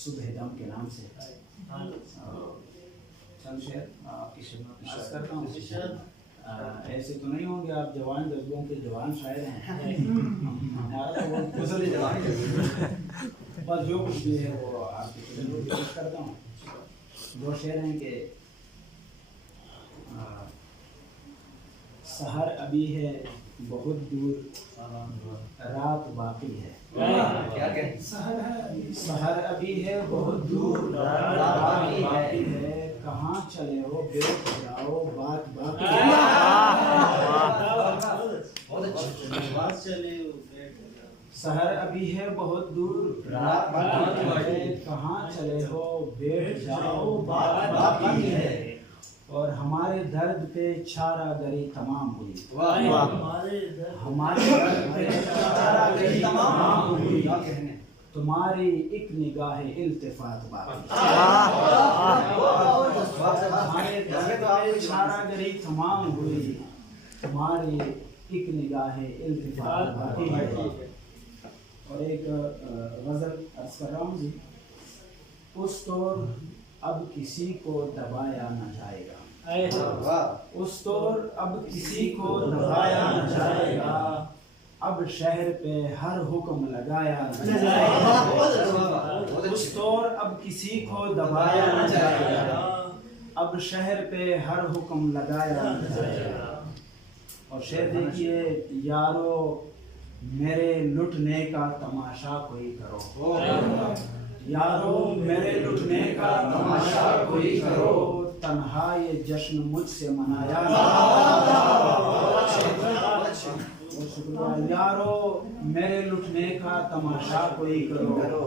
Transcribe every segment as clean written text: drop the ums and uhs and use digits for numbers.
صبح دم کے نام سے چند شعر آپ کی خدمت میں عرض کرتا ہوں. ایسے تو نہیں ہوں گے آپ جوان جذبوں کے جوان شاعر ہیں، ہمارا تو وہ گزر جوان بس جو کچھ بھی ہے وہ آپ کی خدمت میں پیش کرتا ہوں. دو شعر ہیں کہ سحر ابھی ہے بہت دور رات باقی ہے. سحر ابھی ہے بہت دور رات باقی ہے، کہاں چلے ہو بیٹھ جاؤ بات باقی ہے. سحر ابھی ہے بہت دور رات باقی ہے، کہاں چلے ہو بیٹھ جاؤ بات باقی ہے. اور ہمارے درد پہ چارہ گری تمام ہوئی، ہمارے درد پہ چارہ گری تمام ہوئی، تمہاری ایک نگاہ التفات باقی. ہمارے درد پہ چارہ گری تمام ہوئی، تمہاری ایک نگاہ التفات باقی ہے. اور ایک غزل عرض کر رہا ہوں جی. اس طور اب کسی کو دبایا نہ جائے گا، اس طور اب کسی کو دبایا نہ جائے گا، اب شہر پہ ہر حکم لگایا نہ جائے گا. اس طور اب کسی کو دبایا نہ جائے گا، اب شہر پہ ہر حکم لگایا نہ جائے گا. اور شعر دیکھیے. یارو میرے لٹنے کا تماشا کوئی کرو، یارو میرے لٹنے کا تماشا کوئی کرو، تنہا یہ جشن مجھ سے منایا. یارو میرے لٹنے کا تماشا کوئی کرو،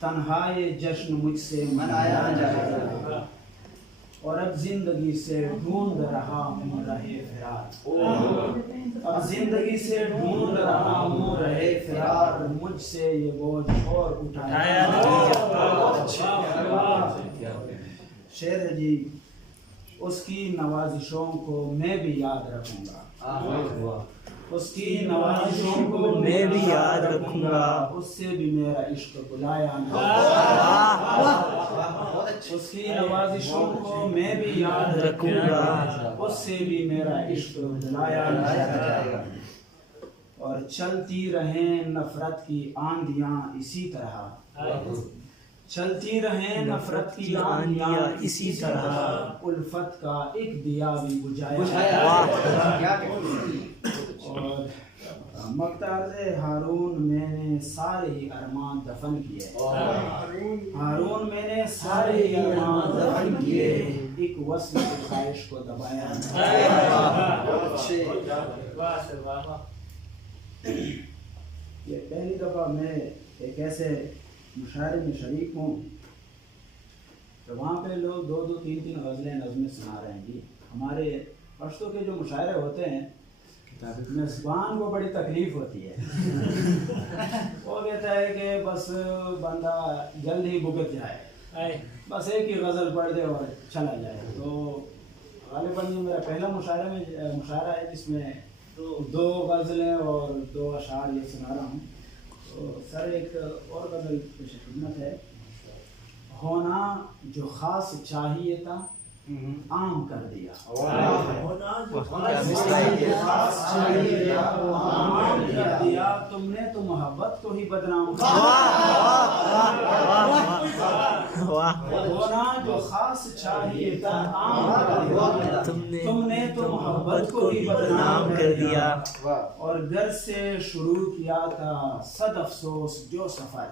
تنہا یہ جشن مجھ سے منایا جائے. اور اب زندگی سے ڈھونڈ رہا ہوں رہے فرار، اب زندگی سے ڈھونڈ رہا ہوں رہے فرار، مجھ سے یہ بوجھ اور اٹھایا. شعر ہے جی. اس کی نوازشوں کو میں بھی یاد رکھوں گا، اس کی نوازشوں کو میں بھی یاد رکھوں گا، اس سے بھی میرا عشق بلایا نہ. اس کی نوازشوں کو میں بھی یاد رکھوں گا، اس سے بھی میرا عشق بلایا نہ. اور چلتی رہیں نفرت کی آندیاں اسی طرح، چلتی رہیں نفرت کی آندیاں اسی طرح، الفت کا ایک دیا بھی بجھایا. اور مقطع ہارون میں نے سارے ہی ارمان دفن کیے، ہارون میں نے سارے ہی ارمان دفن کیے، ایک وصل کی خواہش کو دبایا. یہ پہلی دفعہ میں ایک ایسے مشاعرے میں شریک ہوں تو وہاں پہ لوگ دو دو تین تین غزلیں نظمیں سنا رہے ہیں جی. ہمارے پشتوں کے جو مشاعرے ہوتے ہیں میزبان کو بڑی تکلیف ہوتی ہے. وہ کہتا ہے کہ بس بندہ جلد ہی بھگت جائے، بس ایک ہی غزل پڑھ دے اور چلا جائے. تو غالباً یہ میرا پہلا مشاعرہ ہے جس میں دو غزلیں اور دو اشعار یہ سنا رہا ہوں. تو سر ایک اور غزل پیش خدمت ہے. ہونا جو خاص چاہیے تھا عام کر دیا، تم نے تو محبت کو ہی بدنام کر دیا. ہونا جو خاص چاہیے تھا عام کر دیا، تم نے تو محبت کو ہی بدنام کر دیا. اور گھر سے شروع کیا تھا صد افسوس جو سفر،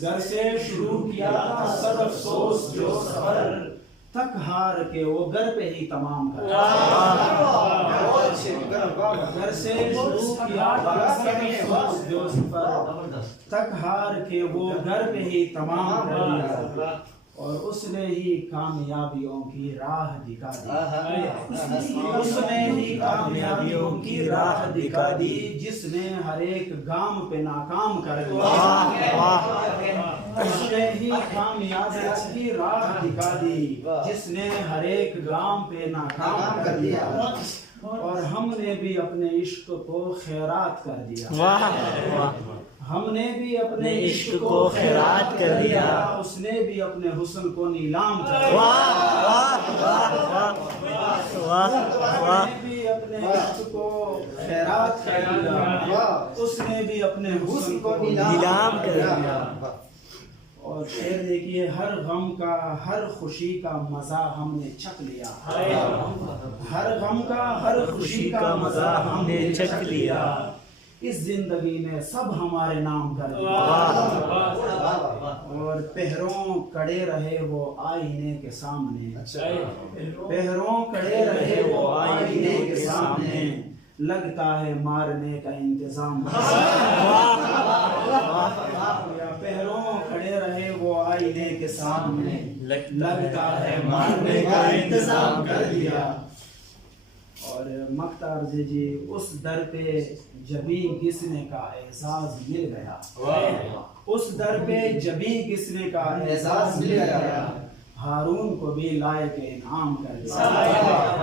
گھر سے شروع کیا تھا صد افسوس جو سفر، تک ہار کے وہ گھر پہ ہی تمام کر دیا. گھر سے شروع کیا تھا صد افسوس جو سفر، تک ہار کے وہ گھر پہ ہی تمام کر دیا. اور اس نے ہی کامیابیوں کی راہ دکھا دی، اس نے ہی کامیابیوں کی راہ دکھا دی، جس نے ہر ایک گام پہ ناکام کر دیا. اس نے ہی کامیابیوں کی راہ دکھا دی، جس نے ہر ایک گام پہ ناکام کر دیا. اور ہم نے بھی اپنے عشق کو خیرات کر دیا، ہم نے بھی اپنے عشق کو خیرات کر دیا، اس نے بھی اپنے حسن کو نیلام کر دیا۔ واہ واہ واہ واہ واہ، ہم نے بھی اپنے عشق کو خیرات کر دیا، اس نے بھی اپنے حسن کو نیلام کر دیا۔ اور شعر دیکھیے، ہر غم کا ہر خوشی کا مزہ ہم نے چکھ لیا، ہر غم کا ہر خوشی کا مزہ ہم نے چکھ لیا، اس زندگی نے سب ہمارے نام کر دیا۔ اور پہروں کڑے رہے وہ آئینے کے سامنے، پہروں کڑے رہے وہ آئینے کے سامنے، لگتا ہے مارنے کا انتظام۔ پہروں کھڑے رہے وہ آئینے کے سامنے، لگتا ہے مارنے کا انتظام کر دیا۔ اور مقطع عرض جی، اس در پہ جبھی گسنے کا اعزاز مل گیا، اس در پہ جبھی گسنے کا اعزاز مل گیا، ہارون کو بھی لائق انعام کر دیا۔